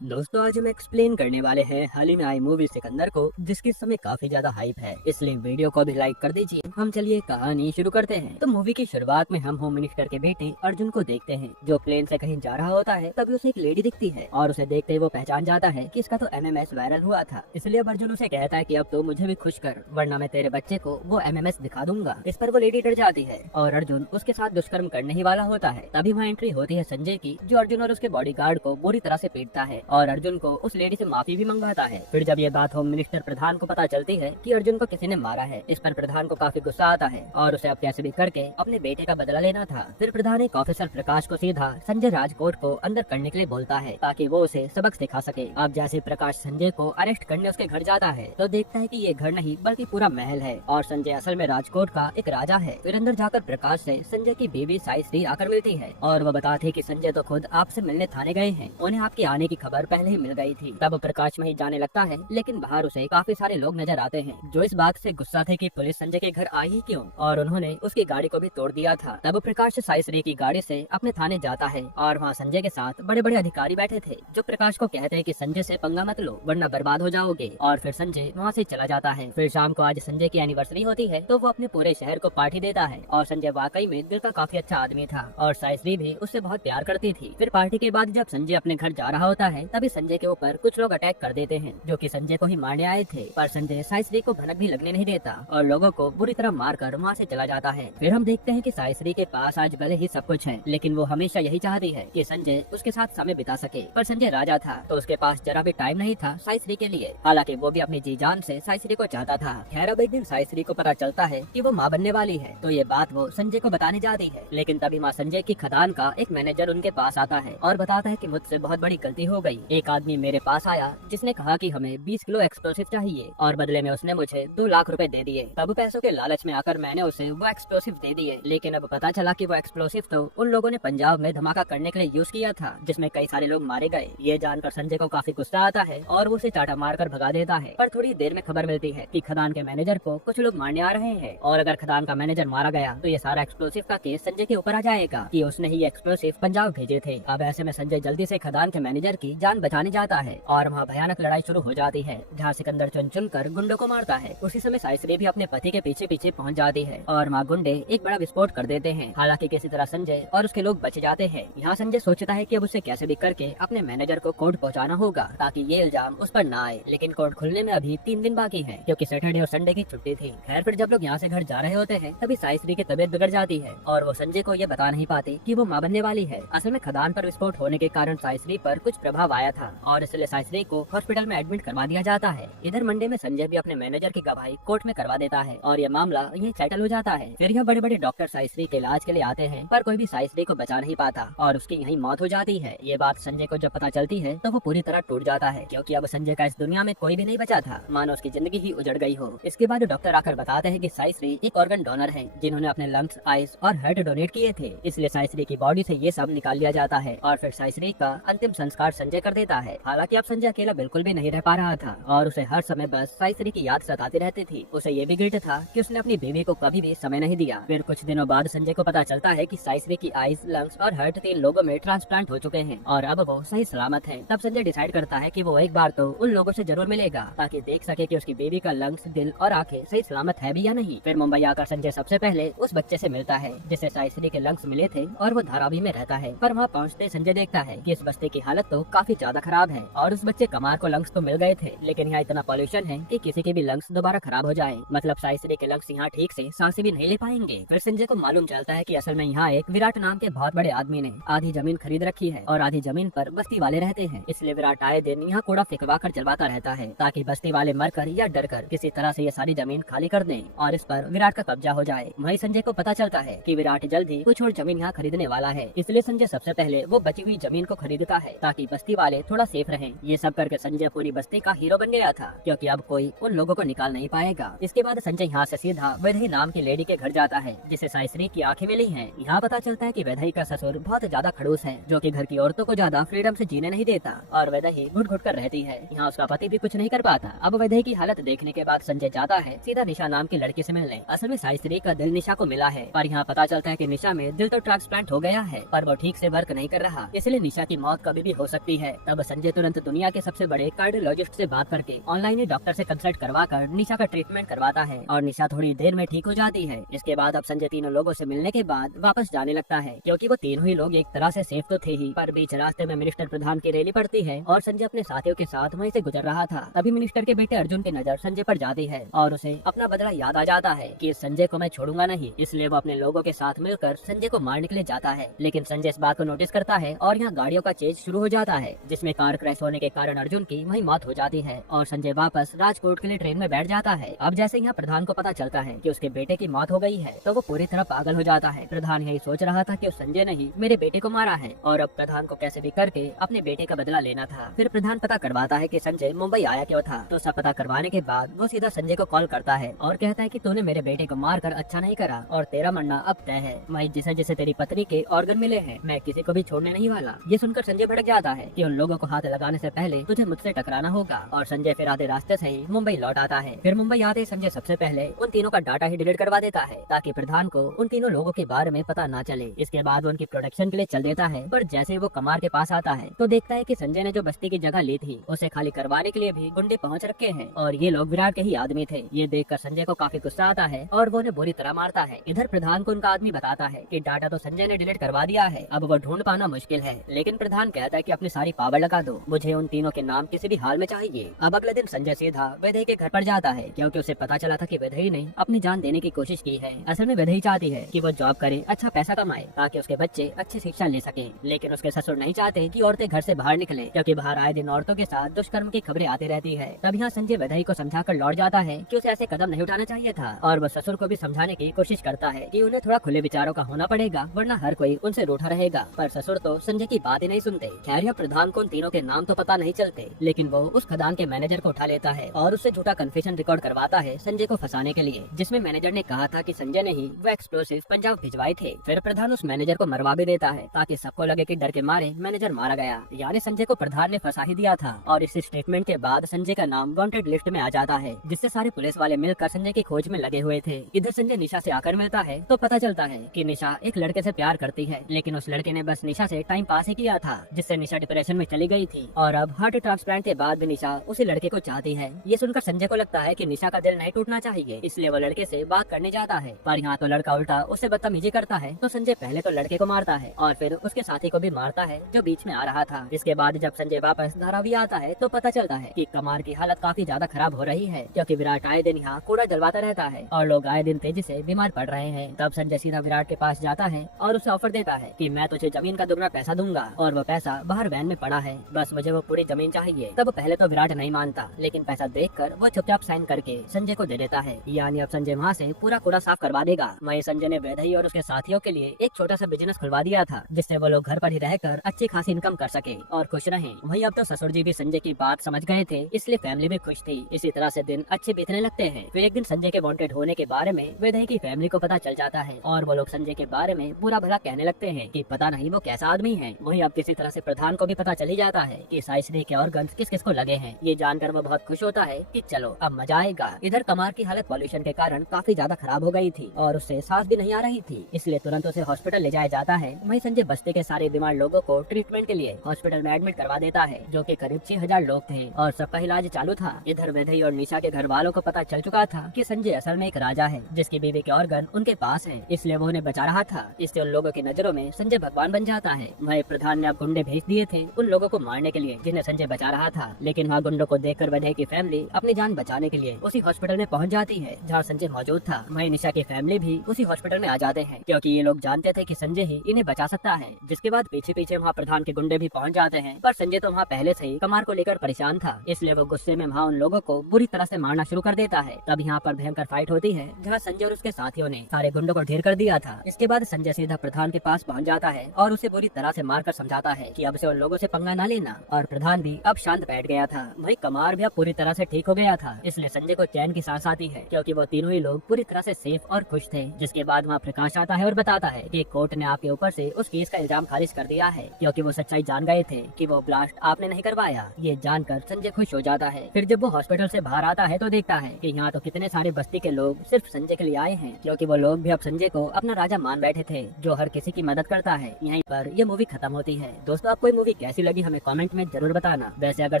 दोस्तों आज हम एक्सप्लेन करने वाले हैं हाल ही में आई मूवी सिकंदर को, जिसकी इस समय काफी ज्यादा हाइप है, इसलिए वीडियो को भी लाइक कर दीजिए। हम चलिए कहानी शुरू करते हैं। तो मूवी की शुरुआत में हम होम मिनिस्टर के बेटे अर्जुन को देखते हैं, जो प्लेन से कहीं जा रहा होता है। तभी उसे एक लेडी दिखती है और उसे देखते ही वो पहचान जाता है कि इसका तो MMS वायरल हुआ था। इसलिए अब अर्जुन उसे कहता है कि अब तो मुझे भी खुश कर, वरना मैं तेरे बच्चे को वो MMS दिखा दूंगा। इस पर वो लेडी डर जाती है और अर्जुन उसके साथ दुष्कर्म करने ही वाला होता है। तभी वहाँ एंट्री होती है संजय की, जो अर्जुन और उसके बॉडीगार्ड को बुरी तरह से पीटता है और अर्जुन को उस लेडी से माफी भी मंगवाता है। फिर जब ये बात होम मिनिस्टर प्रधान को पता चलती है कि अर्जुन को किसी ने मारा है, इस पर प्रधान को काफी गुस्सा आता है और उसे अब कैसे भी करके अपने बेटे का बदला लेना था। फिर प्रधान एक ऑफिसर प्रकाश को सीधा संजय राजकोट को अंदर करने के लिए बोलता है, ताकि वो उसे सबक सिखा सके। अब जैसे प्रकाश संजय को अरेस्ट करने उसके घर जाता है, तो देखता है कि ये घर नहीं बल्कि पूरा महल है और संजय असल में राजकोट का एक राजा है। फिर अंदर जाकर प्रकाश से संजय की बीवी साइश्री आकर मिलती है और वो बताती है कि संजय तो खुद आपसे मिलने थाने गए हैं, उन्हें आपके आने की खबर पहले ही मिल गई थी। तब प्रकाश वहीं जाने लगता है, लेकिन बाहर उसे काफी सारे लोग नजर आते हैं, जो इस बात से गुस्सा थे कि पुलिस संजय के घर आई ही क्यों, और उन्होंने उसकी गाड़ी को भी तोड़ दिया था। तब प्रकाश साइश्री की गाड़ी से अपने थाने जाता है और वहाँ संजय के साथ बड़े बड़े अधिकारी बैठे थे, जो प्रकाश को कहते हैं कि संजय से पंगा मत लो वरना बर्बाद हो जाओगे। और फिर संजय वहाँ से चला जाता है। फिर शाम को आज संजय की एनिवर्सरी होती है, तो वो अपने पूरे शहर को पार्टी देता है और संजय वाकई में दिल का काफी अच्छा आदमी था और साइश्री भी उससे बहुत प्यार करती थी। फिर पार्टी के बाद जब संजय अपने घर जा रहा होता है, तभी संजय के ऊपर कुछ लोग अटैक कर देते हैं, जो कि संजय को ही मारने आए थे। पर संजय साइश्री को भनक भी लगने नहीं देता और लोगों को बुरी तरह मारकर वहाँ से चला जाता है। फिर हम देखते हैं कि साइश्री के पास आज भले ही सब कुछ है, लेकिन वो हमेशा यही चाहती है कि संजय उसके साथ समय बिता सके। पर संजय राजा था, तो उसके पास जरा भी टाइम नहीं था साइश्री के लिए। हालांकि वो भी अपनी जी जान से साइश्री को चाहता था। खैर अब एक दिन साइश्री को पता चलता है कि वो माँ बनने वाली है, तो ये बात वो संजय को बताने जाती है। लेकिन तभी माँ संजय की खदान का एक मैनेजर उनके पास आता है और बताता है कि मुझसे बहुत बड़ी गलती हो गई। एक आदमी मेरे पास आया जिसने कहा कि हमें 20 किलो एक्सप्लोसिव चाहिए और बदले में उसने मुझे 2 लाख रुपए दे दिए। तब पैसों के लालच में आकर मैंने उसे वो एक्सप्लोसिव दे दिए, लेकिन अब पता चला कि वो एक्सप्लोसिव तो उन लोगों ने पंजाब में धमाका करने के लिए यूज किया था, जिसमें कई सारे लोग मारे गए। ये जानकर संजय को काफी गुस्सा आता है और वो उसे चाटा मारकर भगा देता है। पर थोड़ी देर में खबर मिलती है कि खदान के मैनेजर को कुछ लोग मारने आ रहे हैं और अगर खदान का मैनेजर मारा गया तो ये सारा एक्सप्लोसिव का केस संजय के ऊपर आ जाएगा कि उसने ही एक्सप्लोसिव पंजाब भेजे थे। अब ऐसे में संजय जल्दी से खदान के मैनेजर की जान बचाने जाता है और वहाँ भयानक लड़ाई शुरू हो जाती है, जहाँ सिकंदर चुन चुन कर गुंडों को मारता है। उसी समय साइश्री भी अपने पति के पीछे पीछे पहुंच जाती है और वहाँ गुंडे एक बड़ा विस्फोट कर देते हैं। हालांकि किसी तरह संजय और उसके लोग बच जाते हैं। यहाँ संजय सोचता है कि अब उसे कैसे भी करके अपने मैनेजर को कोर्ट पहुँचाना होगा, ताकि ये इल्जाम उस पर ना आए। लेकिन कोर्ट खुलने में अभी 3 दिन बाकी है, क्योंकि सैटरडे और संडे की छुट्टी थी। खैर फिर जब लोग यहाँ से घर जा रहे होते हैं, तभी साइश्री की तबीयत बिगड़ जाती है और वो संजय को ये बता नहीं पाती कि वो माँ बनने वाली है। असल में खदान पर विस्फोट होने के कारण साइश्री पर कुछ प्रभाव आया था और इसलिए साइश्री को हॉस्पिटल में एडमिट करवा दिया जाता है। इधर मंडे में संजय भी अपने मैनेजर की गवाही कोर्ट में करवा देता है और ये मामला यहीं सेटल हो जाता है। फिर यह बड़े बड़े डॉक्टर साइश्री के इलाज के लिए आते हैं, पर कोई भी साइश्री को बचा नहीं पाता और उसकी यहीं मौत हो जाती है। ये बात संजय को जब पता चलती है तो वो पूरी तरह टूट जाता है, क्योंकि अब संजय का इस दुनिया में कोई भी नहीं बचा था, मानो उसकी जिंदगी ही उजड़ गई हो। इसके बाद डॉक्टर आकर बताते हैं कि साइश्री एक ऑर्गन डोनर है, जिन्होंने अपने लंग्स, आइज और हार्ट डोनेट किए थे। इसलिए साइश्री की बॉडी से ये सब निकाल लिया जाता है और फिर साइश्री का अंतिम संस्कार संजय कर देता है। हालांकि अब संजय अकेला बिल्कुल भी नहीं रह पा रहा था और उसे हर समय बस साइश्री की याद सताती रहती थी। उसे ये भी गिल्ट था कि उसने अपनी बीवी को कभी भी समय नहीं दिया। फिर कुछ दिनों बाद संजय को पता चलता है कि साइश्री की आइज, लंग्स और हार्ट 3 लोगों में ट्रांसप्लांट हो चुके हैं और अब वो सही सलामत है। तब संजय डिसाइड करता है कि वो एक बार तो उन लोगों से जरूर मिलेगा, ताकि देख सके कि उसकी बीवी का लंग्स, दिल और आंखें सही सलामत है भी या नहीं। फिर मुंबई आकर संजय सबसे पहले उस बच्चे से मिलता है जिसे साइश्री के लंग्स मिले थे और वो धारावी में रहता है। पर वहाँ पहुँचते संजय देखता है कि इस बस्ती की हालत तो काफी ज्यादा खराब है और उस बच्चे कमार को लंग्स तो मिल गए थे, लेकिन यहाँ इतना पॉल्यूशन है कि किसी के भी लंग्स दोबारा खराब हो जाए। मतलब साइश्री के लंग्स यहाँ ठीक से सांसें भी नहीं ले पाएंगे। फिर संजय को मालूम चलता है कि असल में यहाँ एक विराट नाम के बहुत बड़े आदमी ने आधी जमीन खरीद रखी है और आधी जमीन पर बस्ती वाले रहते हैं। इसलिए विराट आए दिन यहाँ कूड़ा फेंकवा कर चलवाता रहता है, ताकि बस्ती वाले मरकर या डर कर किसी तरह से ये सारी जमीन खाली कर दें और इस पर विराट का कब्जा हो जाए। वहीं संजय को पता चलता है कि विराट जल्द ही कुछ और जमीन यहाँ खरीदने वाला है, इसलिए संजय सबसे पहले वो बची हुई जमीन को खरीदता है ताकि बस्ती वाले थोड़ा सेफ रहें। ये सब करके संजय पूरी बस्ती का हीरो बन गया था, क्योंकि अब कोई उन लोगों को निकाल नहीं पाएगा। इसके बाद संजय यहाँ से सीधा वैदेही नाम की लेडी के घर जाता है, जिसे साइश्री की आंखें मिली हैं। यहाँ पता चलता है कि वैदेही का ससुर बहुत ज्यादा खड़ूस है, जो कि घर की औरतों को ज्यादा फ्रीडम से जीने नहीं देता और वैदेही घुट घुट कर रहती है। यहाँ उसका पति भी कुछ नहीं कर पाता। अब वैदेही की हालत देखने के बाद संजय जाता है सीधा निशा नाम की लड़की से मिलने। असल में साइश्री का दिल निशा को मिला है, पर यहाँ पता चलता है कि निशा में दिल तो ट्रांसप्लांट हो गया है, पर वो ठीक से वर्क नहीं कर रहा, इसलिए निशा की मौत कभी भी हो सकती है। है। तब संजय तुरंत दुनिया के सबसे बड़े कार्डियोलॉजिस्ट से बात करके ऑनलाइन ही डॉक्टर से कंसल्ट करवाकर निशा का ट्रीटमेंट करवाता है और निशा थोड़ी देर में ठीक हो जाती है। इसके बाद अब संजय तीनों लोगों से मिलने के बाद वापस जाने लगता है, क्योंकि वो तीनों ही लोग एक तरह से सेफ तो थे ही, पर बीच रास्ते में मिनिस्टर प्रधान की रैली पड़ती है और संजय अपने साथियों के साथ वहीं से गुजर रहा था। तभी मिनिस्टर के बेटे अर्जुन की नजर संजय पर जाती है और उसे अपना बदला याद आ जाता है कि संजय को मैं छोड़ूंगा नहीं, इसलिए वो अपने लोगों के साथ मिलकर संजय को मारने के लिए जाता है। लेकिन संजय इस बात को नोटिस करता है और यहाँ गाड़ियों का चेज शुरू हो जाता है, जिसमें कार क्रैश होने के कारण अर्जुन की वहीं मौत हो जाती है और संजय वापस राजकोट के लिए ट्रेन में बैठ जाता है। अब जैसे यहाँ प्रधान को पता चलता है कि उसके बेटे की मौत हो गई है तो वो पूरी तरह पागल हो जाता है। प्रधान यही सोच रहा था कि उस संजय ने ही मेरे बेटे को मारा है और अब प्रधान को कैसे भी करके अपने बेटे का बदला लेना था। फिर प्रधान पता करवाता है कि संजय मुंबई आया क्यों था, तो सब पता करवाने के बाद वो सीधा संजय को कॉल करता है और कहता है कि तूने मेरे बेटे को मारकर अच्छा नहीं करा और तेरा मरना अब तय है। मैं जिसे जिसे तेरी पत्नी के ऑर्गन मिले हैं मैं किसी को भी छोड़ने नहीं वाला। ये सुनकर संजय भड़क जाता है कि उन लोगों को हाथ लगाने से पहले तुझे मुझसे टकराना होगा और संजय फिर आधे रास्ते से ही मुंबई लौट आता है। फिर मुंबई आते संजय सबसे पहले उन तीनों का डाटा ही डिलीट करवा देता है ताकि प्रधान को उन तीनों लोगों के बारे में पता ना चले। इसके बाद वो उनकी प्रोडक्शन के लिए चल देता है, पर जैसे ही वो कमार के पास आता है तो देखता है कि संजय ने जो बस्ती की जगह ली थी उसे खाली करवाने के लिए भी गुंडे पहुंच रखे हैं और ये लोग विराट के ही आदमी थे। ये देखकर संजय को काफी गुस्सा आता है और वो उन्हें बुरी तरह मारता है। इधर प्रधान को उनका आदमी बताता है कि डाटा तो संजय ने डिलीट करवा दिया है, अब वो ढूंढ पाना मुश्किल है। लेकिन प्रधान कहता है कि अपनी सारी पावर लगा दो, मुझे उन तीनों के नाम किसी भी हाल में चाहिए। अब अगले दिन संजय सीधा वैदेही के घर पर जाता है, क्योंकि उसे पता चला था कि वैदेही ने अपनी जान देने की कोशिश की है। असल में वैदेही चाहती है कि वो जॉब करे, अच्छा पैसा कमाए ताकि उसके बच्चे अच्छी शिक्षा ले सके। लेकिन उसके ससुर नहीं चाहते कि औरतें घर से बाहर निकले, क्योंकि बाहर आए दिन औरतों के साथ दुष्कर्म की खबरें आती रहती है। तब यहाँ संजय वैदेही को समझाकर लौट जाता है कि उसे ऐसे कदम नहीं उठाना चाहिए था और वो ससुर को भी समझाने की कोशिश करता है कि उन्हें थोड़ा खुले विचारों का होना पड़ेगा, वरना हर कोई उनसे रूठा रहेगा। पर ससुर तो संजय की बात ही नहीं सुनते। खैर यह प्रधान को उन तीनों के नाम तो पता नहीं चलते, लेकिन वो उस खदान के मैनेजर को उठा लेता है और उससे झूठा कन्फेशन रिकॉर्ड करवाता है संजय को फंसाने के लिए, जिसमें मैनेजर ने कहा था कि संजय ने ही वो एक्सप्लोसिव पंजाब भिजवाए थे। फिर प्रधान उस मैनेजर को मरवा भी देता है ताकि सबको लगे कि डर के मारे मैनेजर मारा गया, यानी संजय को प्रधान ने फंसा ही दिया था। और इस स्टेटमेंट के बाद संजय का नाम वांटेड लिस्ट में आ जाता है, जिससे सारे पुलिस वाले मिलकर संजय की खोज में लगे हुए थे। इधर संजय निशा से आकर मिलता है तो पता चलता है कि निशा एक लड़के से प्यार करती है, लेकिन उस लड़के ने बस निशा से टाइम पास ही किया था, जिससे निशा डिप्रेशन में चली गई थी और अब हार्ट ट्रांसप्लांट के बाद भी निशा उसी लड़के को चाहती है। ये सुनकर संजय को लगता है कि निशा का दिल नहीं टूटना चाहिए, इसलिए वो लड़के से बात करने जाता है, पर यहाँ तो लड़का उल्टा उससे बदतमीजी करता है। तो संजय पहले तो लड़के को मारता है और फिर उसके साथी को भी मारता है जो बीच में आ रहा था। इसके बाद जब संजय वापस धारावी आता है तो पता चलता है कि कमार की हालत काफी ज्यादा खराब हो रही है, क्योंकि विराट आए दिन यहाँ कूड़ा जलवाता रहता है और लोग आए दिन तेजी से बीमार पड़ रहे हैं। तब संजय सीधा विराट के पास जाता है और उसे ऑफर देता है कि मैं तुझे जमीन का दुगना पैसा दूंगा, और वो पैसा बाहर वैन में पड़ा है, बस मुझे वो पूरी जमीन चाहिए। तब पहले तो विराट नहीं मानता, लेकिन पैसा देखकर वो चुपचाप साइन करके संजय को दे देता है, यानी अब संजय वहाँ से पूरा कूड़ा साफ करवा देगा। वहीं संजय ने वैदेही और उसके साथियों के लिए एक छोटा सा बिजनेस खुलवा दिया था, जिससे वो लोग घर पर ही रहकर अच्छी खासी इनकम कर सके और खुश रहें। वहीं अब तो ससुर जी भी संजय की बात समझ गए थे, इसलिए फैमिली भी खुश थी। इसी तरह से दिन अच्छे बीतने लगते हैं। फिर एक दिन संजय के वांटेड होने के बारे में वैदेही की फैमिली को पता चल जाता है और वो लोग संजय के बारे में बुरा भला कहने लगते हैं कि पता नहीं वो कैसा आदमी है। वहीं अब किसी तरह से प्रधान को भी पता चल ही जाता है कि साइसरी के ऑर्गन्स किस किस को लगे हैं। ये जानकर वो बहुत खुश होता है कि चलो अब मजा आएगा। इधर कमार की हालत पॉल्यूशन के कारण काफी ज्यादा खराब हो गई थी और उससे सांस भी नहीं आ रही थी, इसलिए तुरंत उसे हॉस्पिटल ले जाया जाता है। वहीं संजय बस्ती के सारे बीमार लोगों को ट्रीटमेंट के लिए हॉस्पिटल में एडमिट करवा देता है, जो कि करीब 6000 लोग थे और सबका इलाज चालू था। इधर वैदेही और निशा के घर वालों को पता चल चुका था कि संजय असल में एक राजा है, जिसकी बीवी के ऑर्गन उनके पास है, इसलिए वो उन्हें बचा रहा था। इससे उन लोगों की नजरों में संजय भगवान बन जाता है। वहीं प्रधान ने अब गुंडे भेज दिए थे उन लोगों को मारने के लिए जिन्हें संजय बचा रहा था, लेकिन वहाँ गुंडों को देखकर वैदेही की फैमिली अपनी जान बचाने के लिए उसी हॉस्पिटल में पहुंच जाती है जहाँ संजय मौजूद था। वहीं निशा की फैमिली भी उसी हॉस्पिटल में आ जाते हैं, क्योंकि ये लोग जानते थे कि संजय ही इन्हें बचा सकता है। जिसके बाद पीछे पीछे वहाँ प्रधान के गुंडे भी पहुंच जाते हैं, पर संजय तो वहाँ पहले से ही कमार को लेकर परेशान था, इसलिए वो गुस्से में वहाँ उन लोगों को बुरी तरह से मारना शुरू कर देता है। तब यहाँ पर भयंकर फाइट होती है, जहाँ संजय और उसके साथियों ने सारे गुंडों को ढेर कर दिया था। इसके बाद संजय सीधा प्रधान के पास पहुँच जाता है और उसे बुरी तरह से मारकर समझाता है कि अब से उन लोगों से पंगा न लेना, और प्रधान भी अब शांत बैठ गया था। वहीं कमार भी अब पूरी तरह से ठीक हो गया था, इसलिए संजय को चैन की सांस आती है, क्योंकि वो तीनों ही लोग पूरी तरह से सेफ और खुश थे। जिसके बाद वहाँ प्रकाश आता है और बताता है कि कोर्ट ने आपके ऊपर से उस केस का इल्जाम खारिज कर दिया है, क्योंकि वो सच्चाई जान गए थे कि वो ब्लास्ट आपने नहीं करवाया। ये जानकर संजय खुश हो जाता है। फिर जब वो हॉस्पिटल से बाहर आता है तो देखता है कि यहाँ तो कितने सारे बस्ती के लोग सिर्फ संजय के लिए आए हैं, क्योंकि वो लोग भी अब संजय को अपना राजा मान बैठे थे, जो हर किसी की मदद करता है। यहीं पर ये मूवी खत्म होती है। दोस्तों, आपको ये मूवी कैसी कैसी लगी हमें कमेंट में जरूर बताना। वैसे अगर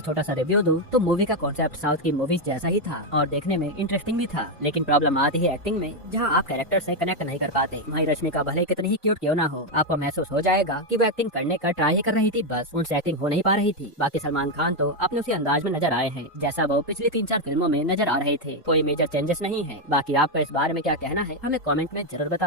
छोटा सा रिव्यू दूं तो मूवी का कॉन्सेप्ट साउथ की मूवीज जैसा ही था और देखने में इंटरेस्टिंग भी था, लेकिन प्रॉब्लम आती है एक्टिंग में, जहां आप कैरेक्टर से कनेक्ट नहीं कर पाते। वहीं रश्मिका भले कितनी ही क्यूट क्यों ना हो, आपको महसूस हो जाएगा कि वो एक्टिंग करने का ट्राई ही कर रही थी, बस उनसे एक्टिंग हो नहीं पा रही थी। बाकी सलमान खान तो अपने उसी अंदाज में नजर आए हैं जैसा वो पिछली 3-4 फिल्मों में नजर आ रहे थे। कोई मेजर चेंजेस नहीं है। बाकी आपका इस बारे में क्या कहना है हमें कमेंट में जरूर बताएं।